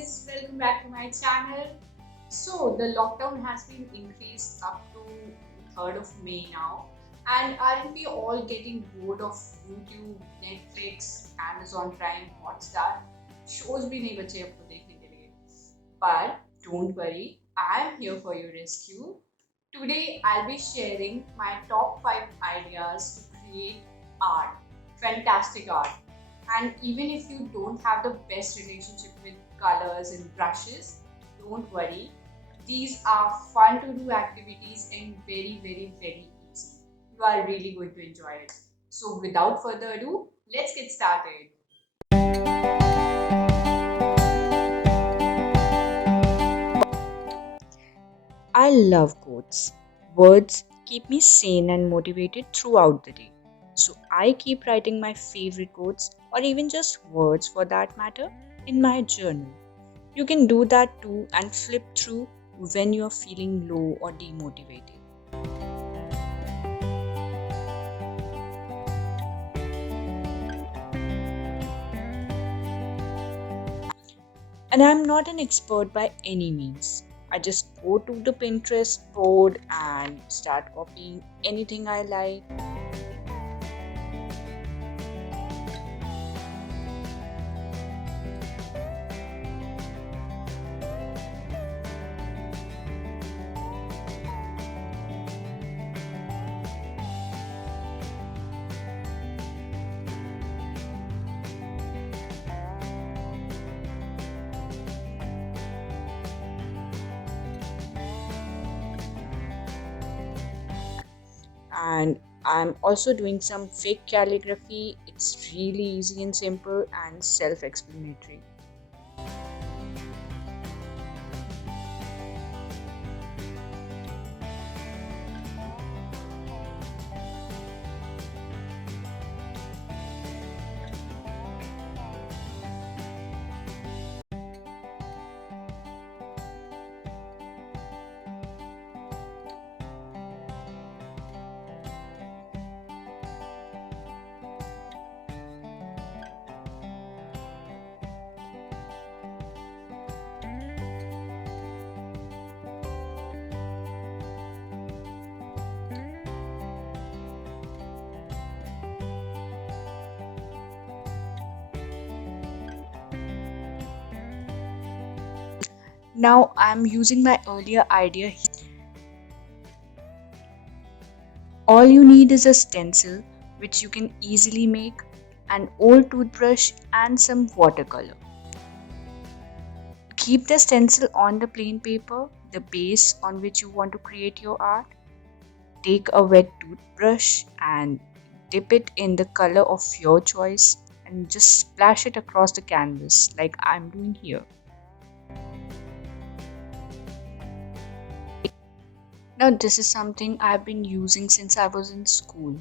guys, welcome back to my channel. So the lockdown has been increased up to 3rd of May now, and aren't we all getting bored of YouTube, Netflix, Amazon Prime, Hotstar? Shows भी नहीं बचे आपको देखने के लिए. But don't worry, I am here for your rescue. Today I'll be sharing my top 5 ideas to create art, fantastic art. And even if you don't have the best relationship with colors and brushes, don't worry. These are fun to do activities and very easy. You are really going to enjoy it. So without further ado, let's get started. I love quotes. Words keep me sane and motivated throughout the day. So I keep writing my favorite quotes or even just words for that matter in my journal. You can do that too and flip through when you're feeling low or demotivated. And I'm not an expert by any means. I just go to the Pinterest board and start copying anything I like. And I'm also doing some fake calligraphy. It's really easy and simple and self explanatory. Now I'm using my earlier idea. All you need is a stencil, which you can easily make, an old toothbrush, and some watercolor. Keep the stencil on the plain paper, the base on which you want to create your art. Take a wet toothbrush and dip it in the color of your choice and just splash it across the canvas like I'm doing here. Now, this is something I've been using since I was in school.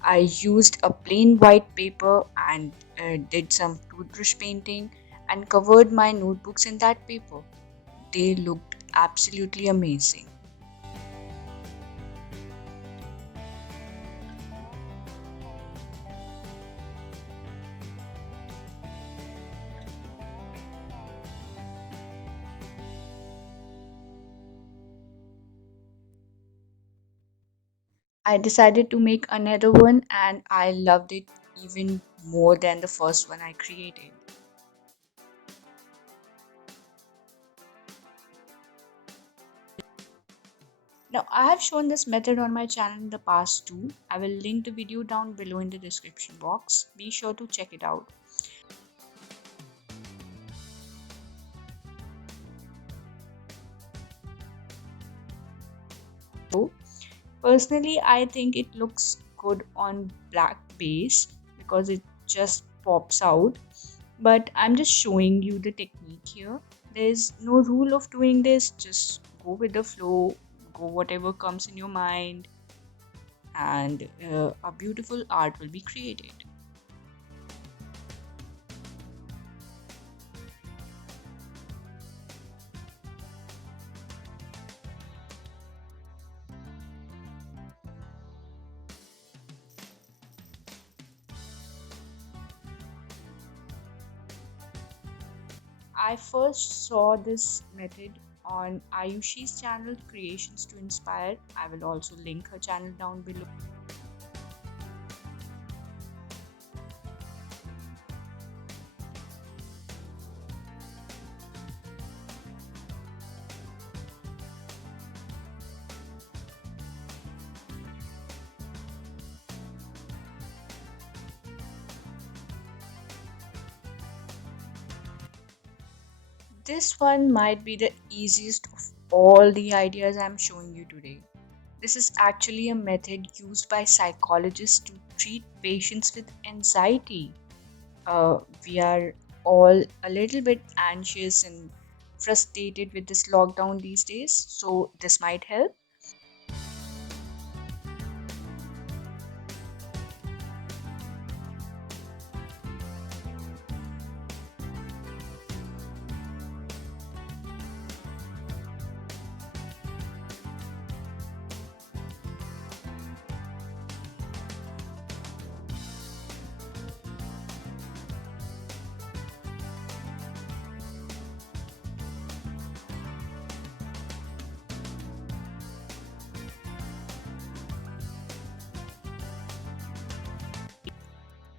I used a plain white paper and did some toothbrush painting and covered my notebooks in that paper. They looked absolutely amazing. I decided to make another one and I loved it even more than the first one I created. Now, I have shown this method on my channel in the past too. I will link the video down below in the description box. Be sure to check it out. Personally, I think it looks good on black base because it just pops out. But I'm just showing you the technique here. There's no rule of doing this, just go with the flow, go whatever comes in your mind, and a beautiful art will be created. I first saw this method on Ayushi's channel Creations to Inspire. I will also link her channel down below. This one might be the easiest of all the ideas I'm showing you today. This is actually a method used by psychologists to treat patients with anxiety. We are all a little bit anxious and frustrated with this lockdown these days, so this might help.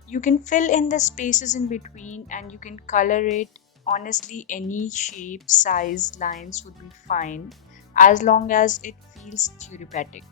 You can fill in the spaces in between and you can color it. Honestly, any shape, size, lines would be fine as long as it feels therapeutic.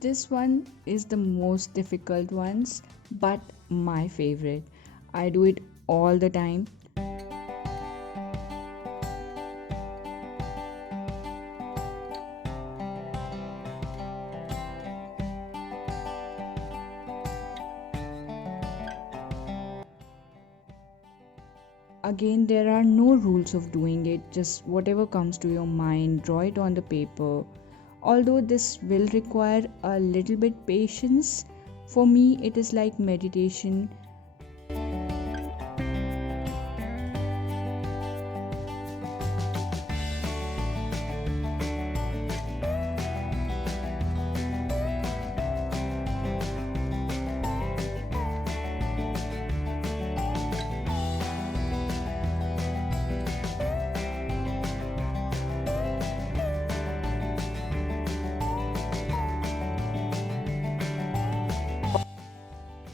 This one is the most difficult ones, but my favorite. I do it all the time. Again, there are no rules of doing it, just whatever comes to your mind, draw it on the paper. Although this will require a little bit patience, for me it is like meditation.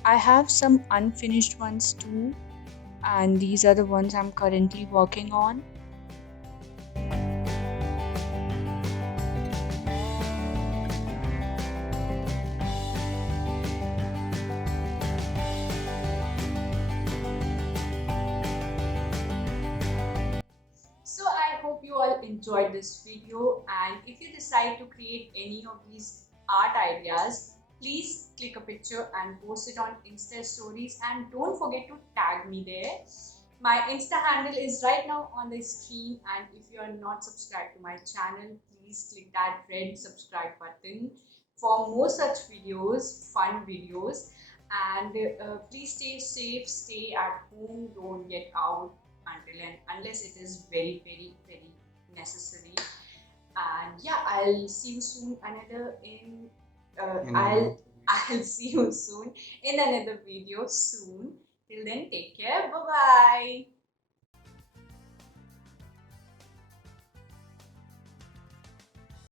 I have some unfinished ones too, and these are the ones I'm currently working on. So I hope you all enjoyed this video, and if you decide to create any of these art ideas, please click a picture and post it on Insta stories, and don't forget to tag me there. My Insta handle is right now on the screen, and if you are not subscribed to my channel, please click that red subscribe button for more such videos, fun videos. And please stay safe, stay at home, don't get out until and unless it is very necessary. And yeah, I'll see you soon another in I'll see you soon in another video soon. Till then, take care. Bye bye.